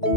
వరలక్ష్మి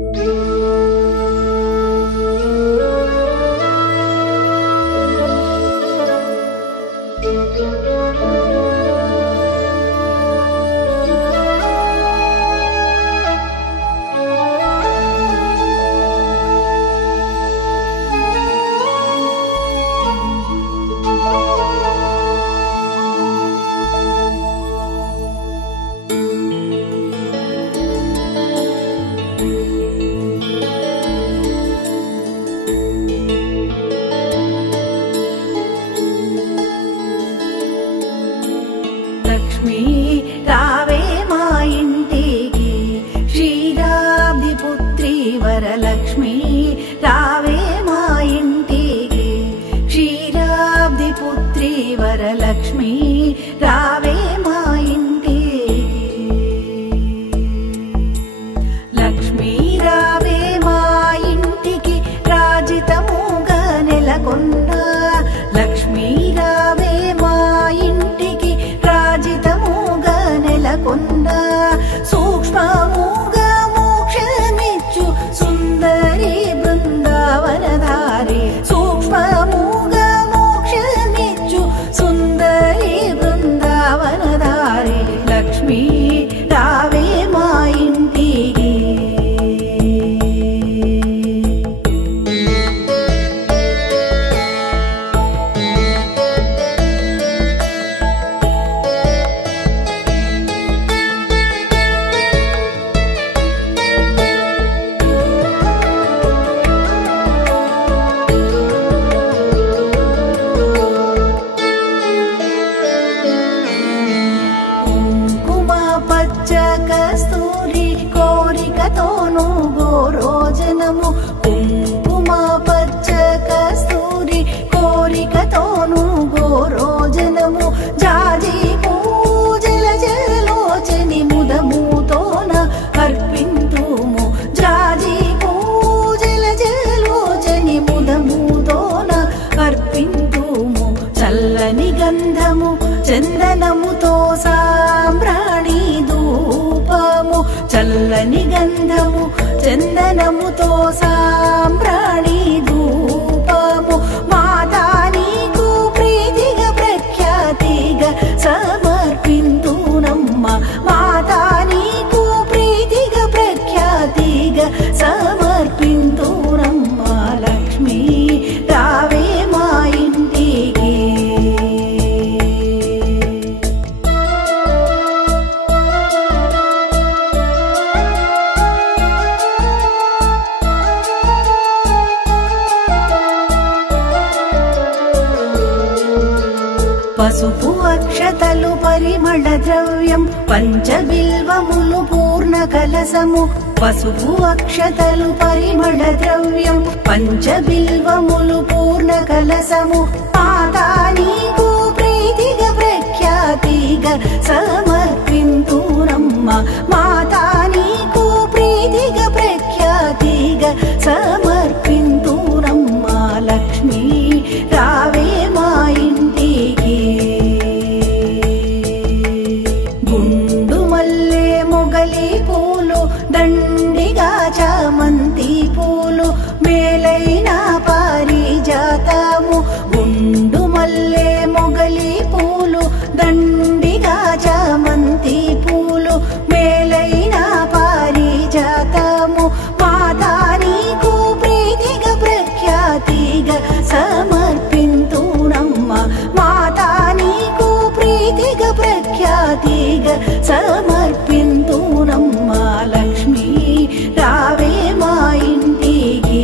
రావే మా ఇంటికి, క్షీరాబ్ది పుత్రి వరలక్ష్మి రావే మా ఇంటికి. లక్ష్మీ రావే మా ఇంటికి రాజితముగా నెలకొన్న, లక్ష్మీ రావే మా ఇంటికి రాజితముగా నెలకొన్న, సూక్ష్మముగా మోక్షమిచ్చు సుందరి బృందావనధారి, సూక్ష్మముగా మోక్షమిచ్చు సుందరి బృందావనధారి. లక్ష్మీ రావే మా ఇంటికి. కస్తూరి కోరికతోను గోరోజనము, కుంకుమ పచ్చ కస్తూరి కోరికతోను గోరోజనము, జాజి పూజల జలోచని ముదముతోన అర్పింతుము, జాజి పూజల జలోచని ముదముతోన అర్పింతుము. చల్లని గంధము చందనముతో సాంబ్రాణి ధూపము, చల్లని గంధము చందనముతో సాంబ్రాణి ధూపము, మాతా నీకు ప్రీతిగా ప్రఖ్యాతిగా సమర్పింతునమ్మ, మాతా నీకు ప్రీతిగా ప్రఖ్యాతిగా సమర్పింతునమ్మ. లక్ష్మీ రావే మా ఇంటికి. పసుపు అక్షతలు పరిమళ ద్రవ్యం పంచబిల్వములు పూర్ణ కలసము, పసుపు అక్షతలు పరిమళ ద్రవ్యం పంచబిల్వములు పూర్ణ కలసము, మాతా నీకు ప్రీతిగా ప్రఖ్యాతిగా సమర్పింతునమ్మ, మాతా నీకు ప్రీతిగా ప్రఖ్యాతిగా సమర్పింతునమ్మ. లక్ష్మీ రావే మా ఇంటికి. గుండు మల్లె మొగలి పూలు దండిగా చామంతి పూలు మేలైన పారిజాతము, గుండు మల్లె మొగలి పూలు దండిగా చామంతి పూలు మేలైన పారిజాతము, మాతా నీకు ప్రీతిగా ప్రఖ్యాతిగా సమర్పింతునమ్మ, మాతా నీకు ప్రీతిగా ప్రఖ్యాతిగా సమర్పింతునమ్మ. లక్ష్మీ రావే మా ఇంటికి.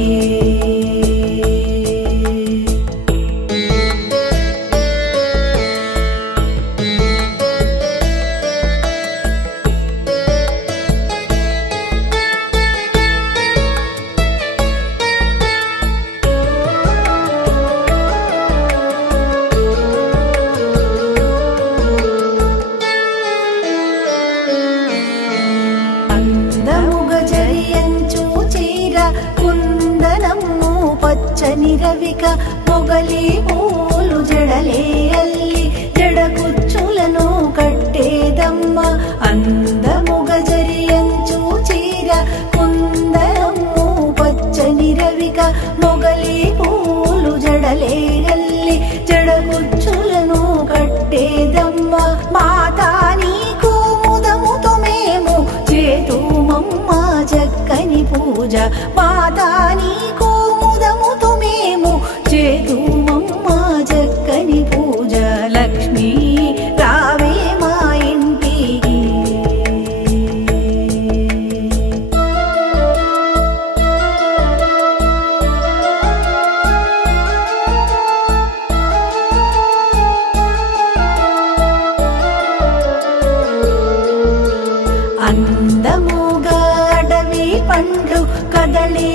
కుందనము పచ్చని రవిక మొగలి పూలు జడలే అల్లి జడకుచ్చులను కట్టేదమ్మ, అందముగ జరియంచు చీర కుందన నిరవిక మొగలి పూలు జడలేగల్లి జడగుచ్చులను కట్టేదమ్మ మాతా నీకు ముదముతో మేము చేతుమమ్మ చక్కని పూజ మాతా నీకు ముదముతో మేము చేతుమమ్మ చక్కని పూజ లక్ష్మీ రావే మా ఇంటికి అందముగా అడవి పండ్లు కదలి